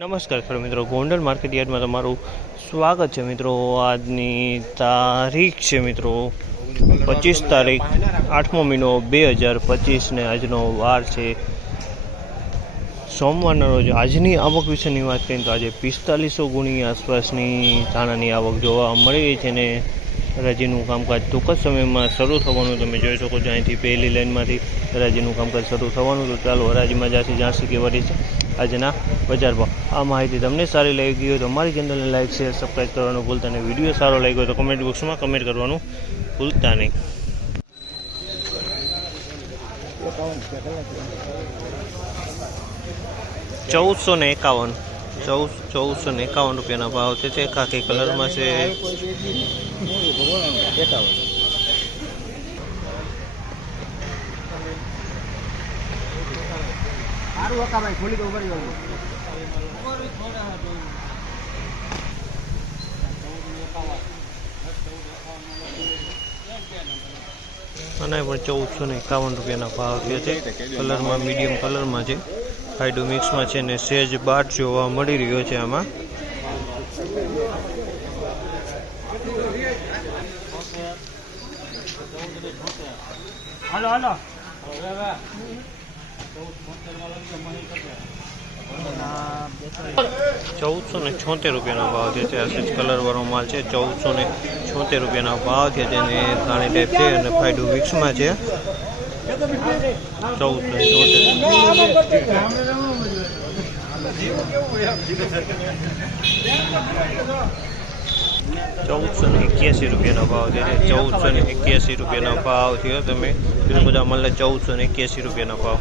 નમસ્કાર ખેડૂત મિત્રો, ગોંડલ માર્કેટ યાર્ડમાં તમારું સ્વાગત છે મિત્રો. આજની તારીખ છે મિત્રો પચીસ તારીખ, આઠમો મહિનો બે હજાર પચીસને આજનો વાર છે. સોમવારના રોજ આજની આવક વિશેની વાત કરીએ તો આજે પિસ્તાલીસો ગુણી આસપાસની ધાણાની આવક જોવા મળી છે ને હરાજીનું કામકાજ ટૂંક જ સમયમાં શરૂ થવાનું તમે જોઈ શકો છો. અહીંથી પહેલી લાઇનમાંથી હરાજીનું કામકાજ શરૂ થવાનું. તો ચાલો, હરાજીમાં જ્યાં સુધી વધી છે આજના બજાર ભાવ. આ માહિતી તમને સારી લાગી હોય તો અમારી ચેનલને લાઈક શેર સબસ્ક્રાઈબ કરવાનું ભૂલતા નહીં. વીડિયો સારો લાગ્યો તો કમેન્ટ બોક્સમાં કમેન્ટ કરવાનું ભૂલતા નહીં. ચૌદસો ને એકાવન. ચૌદ ચૌદસો ને એકાવન રૂપિયાના ભાવ છે. તે કલરમાં છે. અને પણ ચૌદસો ને એકાવન રૂપિયાના ભાવ થયા છે કલરમાં મીડિયમ કલરમાં છે. ફાયડો મિક્સમાં છે ને સેજ બાટ જોવા મળી રહ્યો છે આમાં. હાલો હાલો. ચૌદસો ને છોતેર રૂપિયાનો ભાવ છે. તે આશિષ કલરવાળો માલ છે. ચૌદસો ને છોતેર રૂપિયાનો ભાવ છે તેને ઘાણી ટાઈપ છે અને ફાયડો વિક્સમાં છે. ચૌદસો ને છોતેર. ચૌદસો ને એક્યાસી રૂપિયાનો ભાવ છે ચૌદસો ને એક્યાસી રૂપિયાનો ભાવ થયો તમે? બીજા બધા મળે ચૌદસો ને એક્યાસી રૂપિયાનો ભાવ.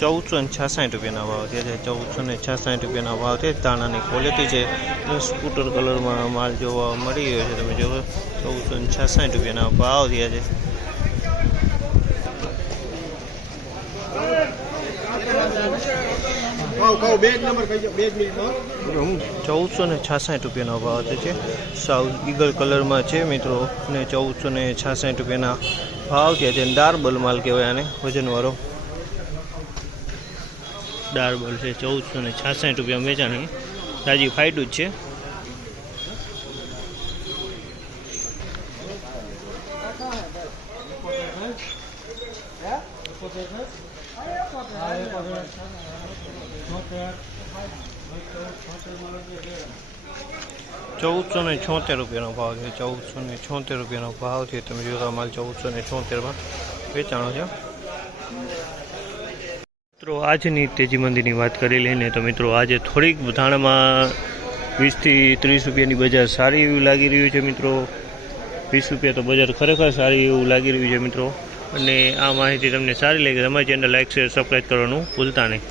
ચૌદસો ને છાસઠ રૂપિયાના ભાવ થયા છે. ચૌદસો ને છાસઠ રૂપિયાના ભાવ છે. દાણાની ક્વોલિટી છે. સ્કૂટર કલરમાં માલ જોવા મળી રહ્યો છે. તમે જોવો, ચૌદસો ને છાસઠ રૂપિયાના ભાવ થયા છે. મિનિટમાં ચૌદસો ને છાસઠ રૂપિયાનો ભાવ થયો છે. સાઉથ ઈગલ કલરમાં છે મિત્રો. ને ચૌદસો ને છાસઠ રૂપિયાના ભાવ છે. દાર માલ કહેવાય આને. વજનવાળો ડાર્બલ છે. ચૌદસો ને છાસઠ રૂપિયા વેચાણ તાજી ફાઇટું જ છે. ચૌદસો ને છોતેર રૂપિયાનો ભાવ છે. ચૌદસો ને છોતેર રૂપિયાનો ભાવ છે. તમે જોતા માલ ચૌદસો ને છોતેરમાં વેચાણો છે. મિત્રો, આજની તેજી મંદીની વાત કરી લઈને તો મિત્રો, આજે થોડીક ધાણામાં વીસથી ત્રીસ રૂપિયાની બજાર સારી એવી લાગી રહ્યું છે મિત્રો. વીસ રૂપિયા તો બજાર ખરેખર સારી એવું લાગી રહ્યું છે મિત્રો. અને આ માહિતી તમને સારી લાગી તમારી ચેનલ લાઈક શેર સબસ્ક્રાઈબ કરવાનું ભૂલતા નહીં.